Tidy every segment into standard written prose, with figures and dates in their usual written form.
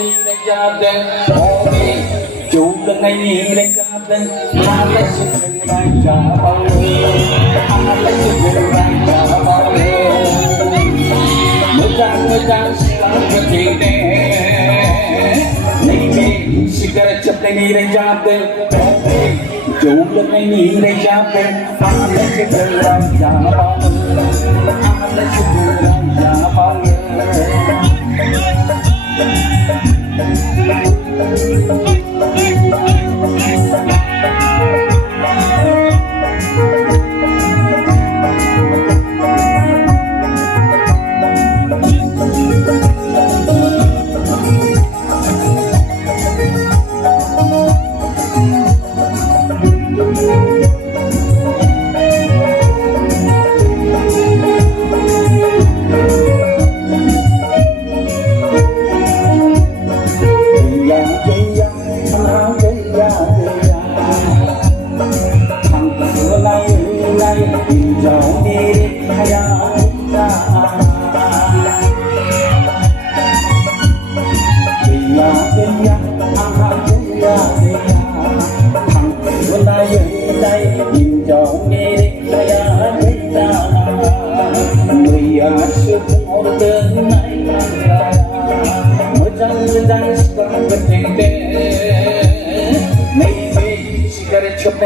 này này ra tên Ôi chủ lần này này ra tên Hà lấy sự gần này ra bao nhiêu Hà lấy sự gần này ra bao nhiêu Người ta selalu begini Ini segera cepat ini jatuh Jumlah ini jatuh Ada segera jatuh Ada segera jatuh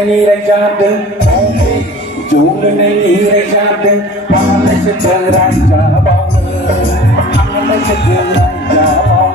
Ini rajaden, jumlah ini rajaden, mana segera jawab, mana segera jawab.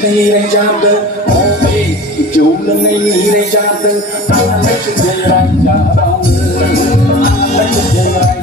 Ini rajaden, jumlah ini rajaden, ada segera jawab, ada segera